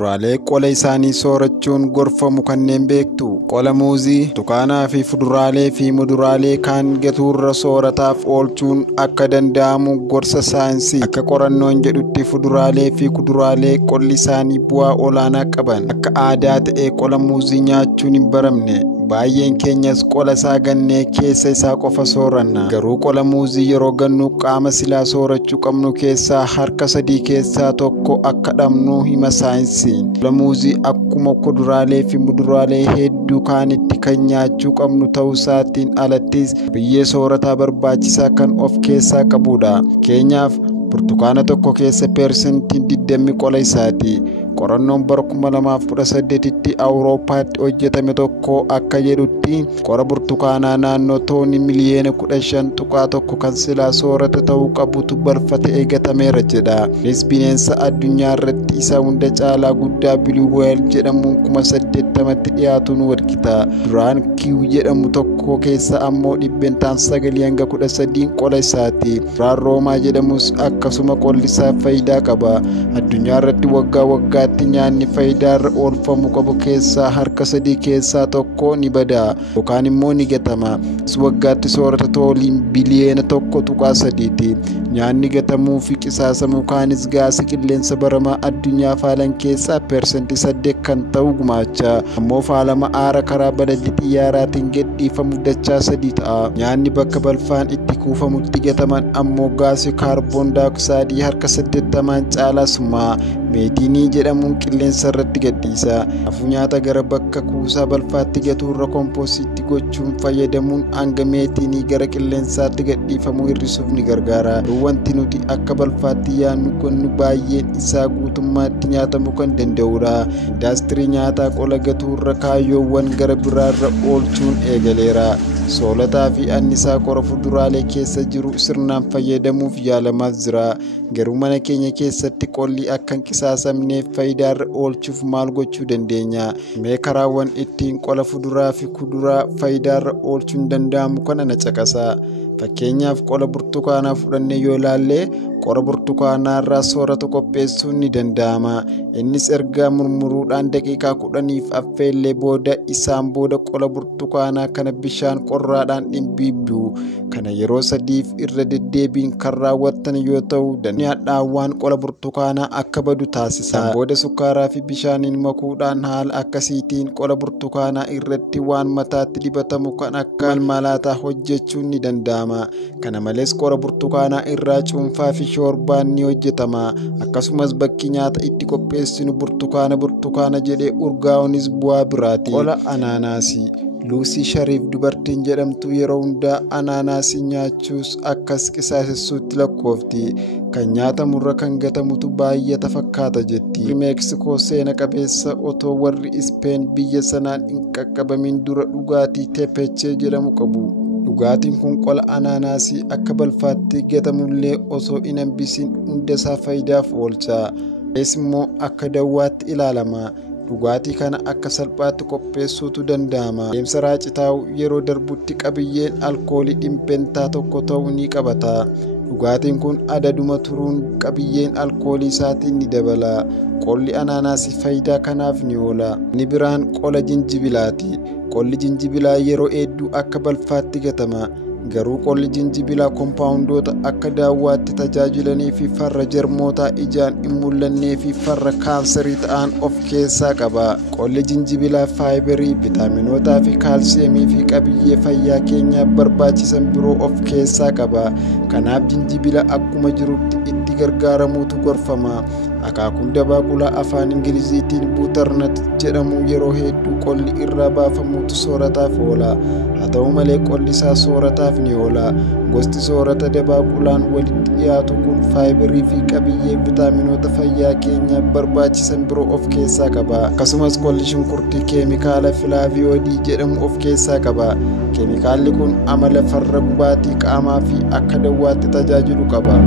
Kuduraalee qola isaanii soorachuun gorfamu kanneen beektu. Qola muuzii, burtukaanaa fi fuduraalee fi muduraalee kaan gatuurra soorataaf oolchuun akka danda'amu gorsa saayinsii. Akka qorannoon jedhutti fuduraalee fi kuduraalee qolli isaanii bu'aa olaanaa qaban. Akka aadaa ta'ee qola muuzii nyaachuun hin baramne. Baay'een keenyas qola isaa gannee keessa isaa qofa sooranna. Garuu qola muuzii yeroo gannu qaama silaa soorachuu qabnu keessaa harka 3 keessaa tokko akka dhabnu hima saayinsiin. Qola muuzii akkuma kuduraalee fi muduraalee hedduu kaanitti kan nyaachuu qabnu ta'uu isaatiin alattis biyyee soorataa barbaachisaa kan of keessaa qabudha. Keenyaaf burtukaana tokko keessa persentiin 20 qola isaati. Qorannoon bara 2018tti Awurooppaatti hojjetame tokko akka jedhutti qora burtukaanaa naannoo toonii miliyoona 15.1 kan silaa soorata ta'uu qabutu balfate eegatameera jedha. Kunis bineensa addunyaa irratti isa hunda caalaa guddaa Blue Whale jedhamuun 80tti dhiyaatuun walqixa. Duraan kiiw jedhamu tokko keessa ammoo dhibbentaan 9 hanga 13 qola isaati. Duraan Roomaa jedhamus akkasuma qolli isaa faayidaa qaba. Addunyaa irratti waggaa waggaatti nyaanni faayidaa irra oolfamu qabu keessaa harka 3 keessaa tokko ni bada yookaan immoo ni gatama. Waggaatti soorata tooniin biliyoona 1.3ti. Nyaanni gatamuu fi qisaasamuu kaanis gaasii qilleensa baramaa addunyaa faalan keessaa persentii 8 kan ta'u gumaacha. Ammoo faalama aara karaa balallii xiyyaaraatiin gadhiifamu dachaa 3 ta'a. Nyaanni bakka balfaan itti kuufamutti gataman ammoo gaasii kaarboon daayooksaayidii harka 80 caalaa summaa meetiinii jedhamuun qilleensa irratti gadhiisa. Kanaafuu nyaata gara bakka kuusaa balfaatti gatuurra kompoositii gochuun fayyadamuun hanga meetiinii gara qilleensaatti gadhiifamuu hir'isuuf ni gargaara. Wanti nuti akka balfaatti yaannu gonnu baay'een isaa guutummaatti nyaatamuu kan danda'udha. Indaastirii nyaataa qola gatuurra kaayyoowwan gara biraarra oolchuun eegaleera. Soolataa fi annisaa qora fuduraalee keessa jiru sirnaan fayyadamuuf yaalamaa jira. Garuu mana keenya keessatti qolli akka hin qisaasamneef faayidaarra oolchuuf maal gochuu dandeenya? Mee karaawwan ittiin qola fuduraa fi kuduraa faayidaarra oolchuun danda'amu kana na caqasa. Fakkeenyaaf qola burtukaanaa fudhannee yoo ilaalle qora burtukaanaa irraa soorata qopheessuun ni danda'ama. Innis erga murmuruudhaan daqiiqaa 10 affeellee booda isaan booda qola burtukaanaa kana bishaan qorraadhaan dhimbiibdu. Kana yeroo 3 irra deddeebiin kan raawwatan yoo ta'u dhaawwan qola burtukaanaa akka badu taasisa. Booda sukkaaraa fi bishaaniin makuudhaan haala akkasiitiin qola burtukaanaa irratti waan mataatti dibatamu kan akka malmalaataa hojjechuun ni danda'ama. Kana malees qora burtukaanaa irraa cuunfaa fi shoorbaan ni hojjetama. Akkasumas bakki nyaata itti qopheessinu burtukaana jedhee urgaa'uunis bu'aa biraati. Qola anaanaasii. Luusii Shariif dubartiin jedhamtu yeroo hundaa anaanaasii nyaachuus akkas qisaasessuutti lakkoofti. Kan nyaatamurra kan gatamutu baay'ata fakkaata jetti. Meeksikoo seena qabeessa otoo warri Ispeen biyya sanaan hin qaqqabamin dura dhugaatii teepechee jedhamu qabu. Dhugaatiin kun qola anaanaasii akka balfaatti gatamullee osoo hin hambisiin hundasaa faayidaaf oolcha. Kunis immoo akka dawwaatti ilaalama. Dhugaatii kana akka salphaatti qopheessuutu danda'ama. Adeemsa raacitaa'u yeroo darbutti qabiyyeen alkoolii dhibbentaa 1 ta'uu ni qabata. Dhugaatiin kun adaduma turuun qabiyyeen alkoolii isaatiin ni dabala. Qolli anaanaasii faayidaa kanaaf ni oola. Inni biraan qola jinjibilaati. Qolli jinjibilaa yeroo hedduu akka balfaatti gatama. Garuu qolli jinjibilaa kompaawundoota akka daawwaatti tajaajilanii fi farra jarmootaa ijaan hin mul'annee fi farra kaanserii ta'an of keessaa qaba. Qolli jinjibilaa faayibarii, vitaaminootaa fi kaalsiyeemii fi qabiyyee fayyaa keenyaaf barbaachisan biroo of keessaa qaba. Kanaaf jinjibila akkuma jirutti itti gargaaramuutu gorfama. Akaakuun dabaaqulaa afaan Ingiliziitiin buuternat jedhamu yeroo hedduu qolli irraa baafamuutu soorataaf oola. Haa ta'u malee qolli isaa soorataaf ni oola. Gosti soorata dabaaqulaan walitti dhiyaatu kun faayibarii fi qabiyyee vitaaminoota fayyaa keenyaaf barbaachisan biroo of keessaa qaba. Akkasumas qolli shunkurtii keemikaala filaaviyoodii jedhamu of keessaa qaba. Keemikaalli kun amala farra gubaatii qaamaa fi akka dawwaatti tajaajilu qaba.